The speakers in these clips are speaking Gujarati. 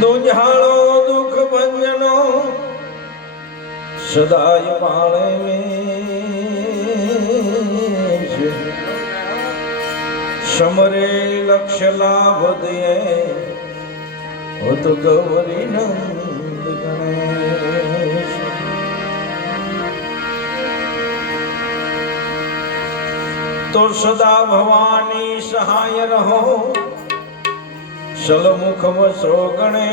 દુંજાળો દુઃખ ભંજનો, સદાય પાળે છે સમરે લક્ષ્ય લાભ દે હોત ગૌરી નંદ ગણેશ. તો સદા ભવાની સહાય રહો સલમુખ વસો ગણેશ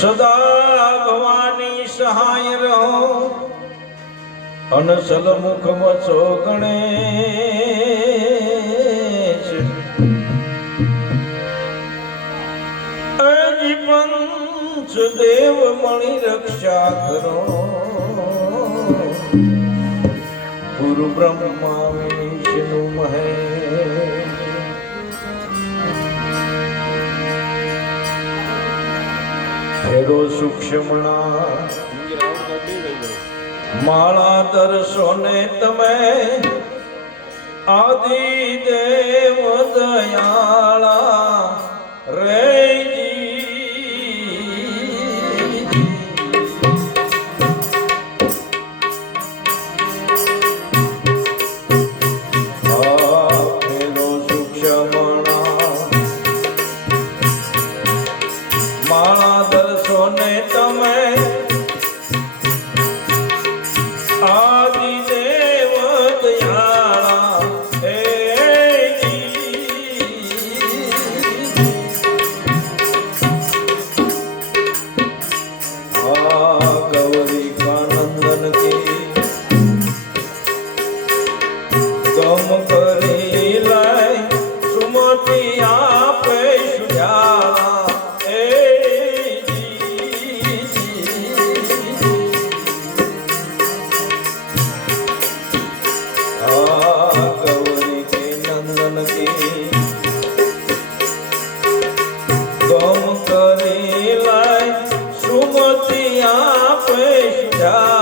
સદા ભવાની સહાય રહો. અન સલમુખમ વસો ગણેશ પંચ દેવ મણી રક્ષા કરો. ગુરુ બ્રહ્મા વિષ્ણુ મહે. ફેરો સૂક્ષ્મણા. માળા દર્શો ને તમે આદિ દેવ દયાળા. રેજી 야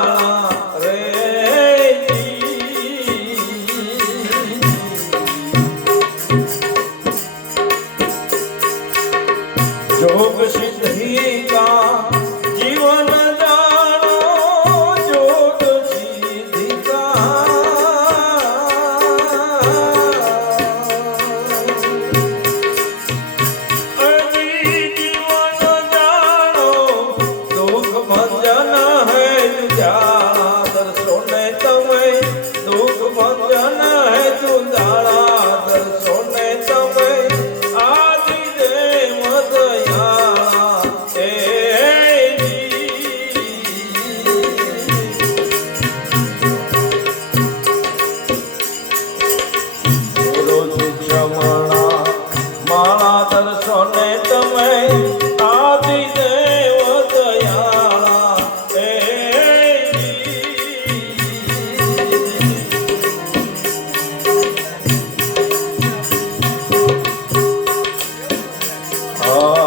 Oh.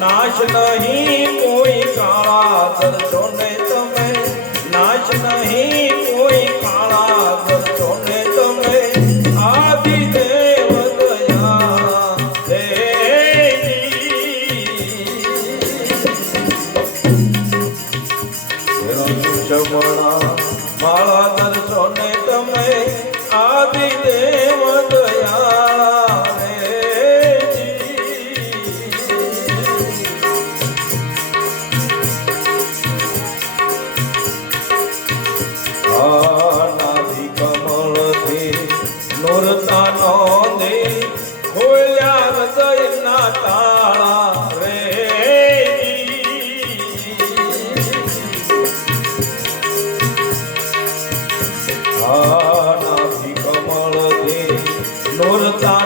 નાશ નહીં કોઈ કાળા કરશો ને તમે. નાશ નહીં કોઈ કાળા કરશો ને તમે આદિ દેવ દયા જમણા માળા નાભી કમળથી નોરતા નો દે ખોલ્યા હૃદયના તાળા રે નાભી કમળથી નોરતા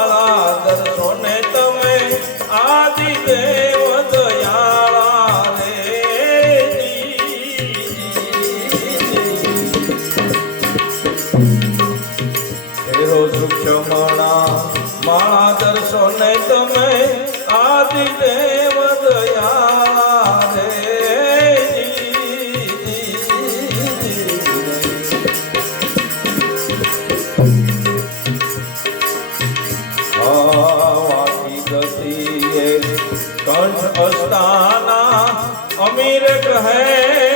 માળા દર્શો ને તમે આદિ દેવ દયાળા રે કંઠ અસ્તાના અમીર કહે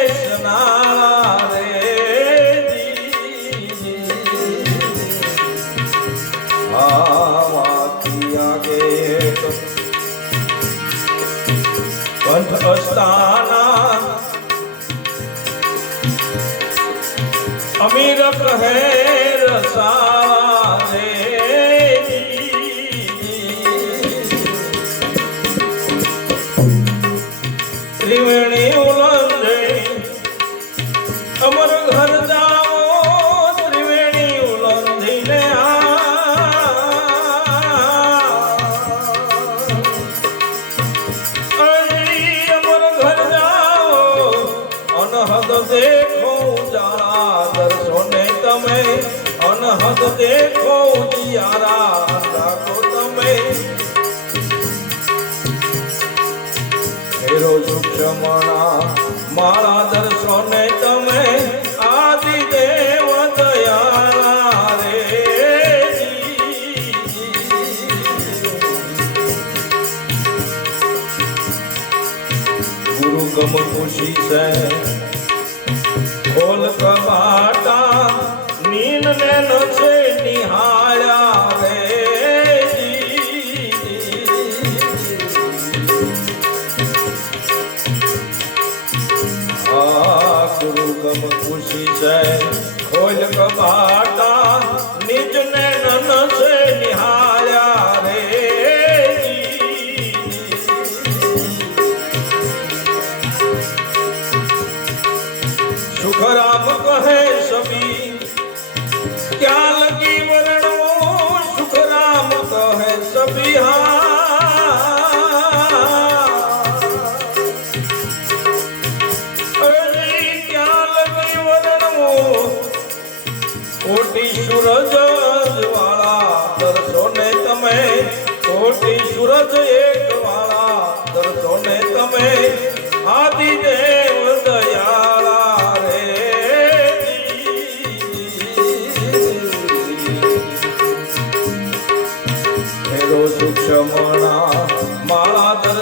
અસ્તાના. અમીર કહે રસાળા તમે અનહદ દેખો ઉજિયારા, રાખો તમે. હેરો સૂક્ષ્મણા મારા દર્શો ને તમે આદિ દેવ દયાળા રે ગુરુ ગમ ખુશી છે ખુશી છે? ખોલ કબાટા કોટી સૂરજ વાળા દર્શો ને તમે કોટી સૂરજ એક વાળા દર્શો ને તમે આદિદેવ દયાળા રે સૂક્ષ્મણા માળા